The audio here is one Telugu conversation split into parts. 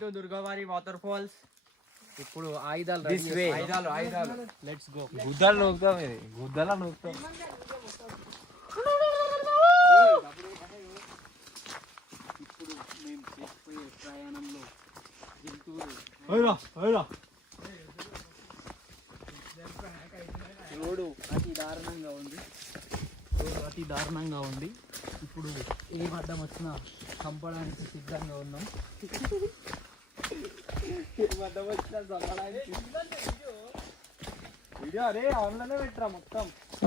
to Dugarwadi Waterfalls. ఇప్పుడు ఆయుధాలు లెట్స్ గో. గుద్దలు నూకుతాం, ఇది గుద్దల నూకుతాం. ఇప్పుడు మేము చేసిపోయే ప్రయాణంలో రోడ్డు అతి దారుణంగా ఉంది. ఇప్పుడు ఏ అడ్డం వచ్చినా చంపడానికి సిద్ధంగా ఉన్నాం.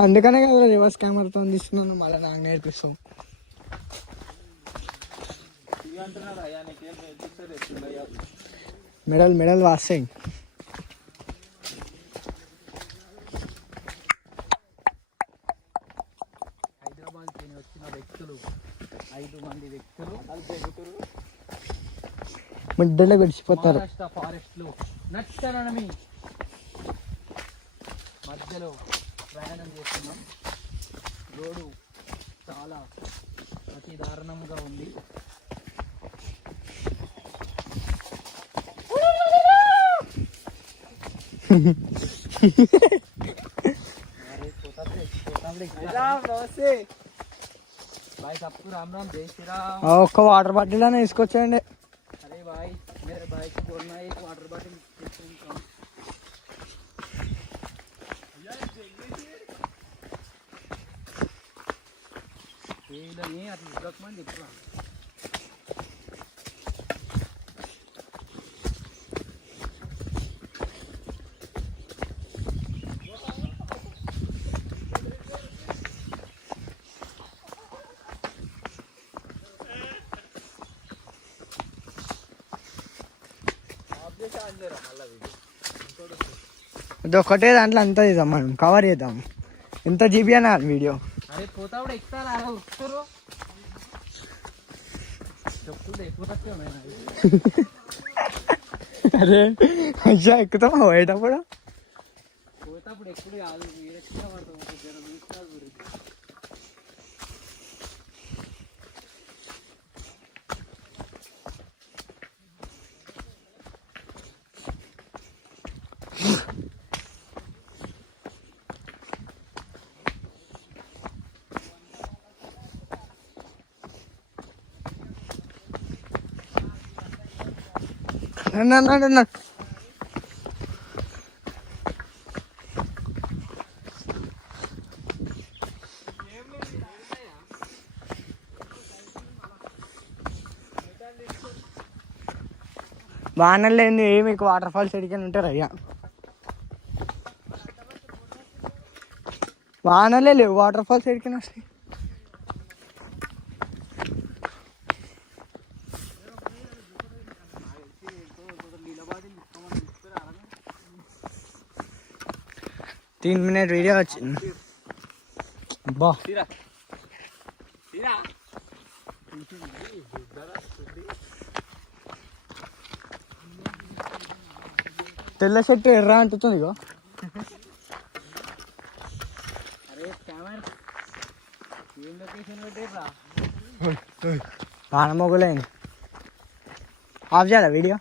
అందుకనే కదా రివర్స్ కెమెరాతో తీస్తున్నాను. మళ్ళీ నాకు నేర్పిస్తాం. మెడల్ వాస్తాయి. హైదరాబాద్కి వచ్చిన వ్యక్తులు 5 మంది వ్యక్తులు మిడ్డలో గడిచిపోతారు. మహారాష్ట్ర ఫారెస్ట్ లో నట్టనడమి మధ్యలో ప్రయాణం చేస్తున్నాం. రోడ్డు చాలా అతి దారుణంగా ఉంది. ఒక్క వాటర్ బాటిల్ అని వేసుకొచ్చాయండి. अरे भाई मेरे भाई को बोलना है एक वाटर बॉटल नहीं अटल ఇది ఒకటే దాంట్లో అంతా చేద్దాం, మనం కవర్ చేద్దాం. ఎంత జీబీ అన్నా వీడియో. అరే పోతా కూడా ఎక్కుతారా వస్తారు అరే అయ్యా ఎక్కుతామా పోయేటప్పుడు? పోయేటప్పుడు ఎప్పుడు కాదు, మీరు ఎక్కువ పడతాం. వానలు లేని మీకు వాటర్ ఫాల్స్ ఎడికని ఉంటారు అయ్యా. వానలే లేవు, వాటర్ ఫాల్స్ ఎడికని వస్తాయి. तीन मिनट वीडियो వచ్చింది. బా తెల్ల షర్ట్ ఎర్ర అంటుంది. ఇగో వాన మొగులైంది. ఆఫ్ చేయాలా వీడియో?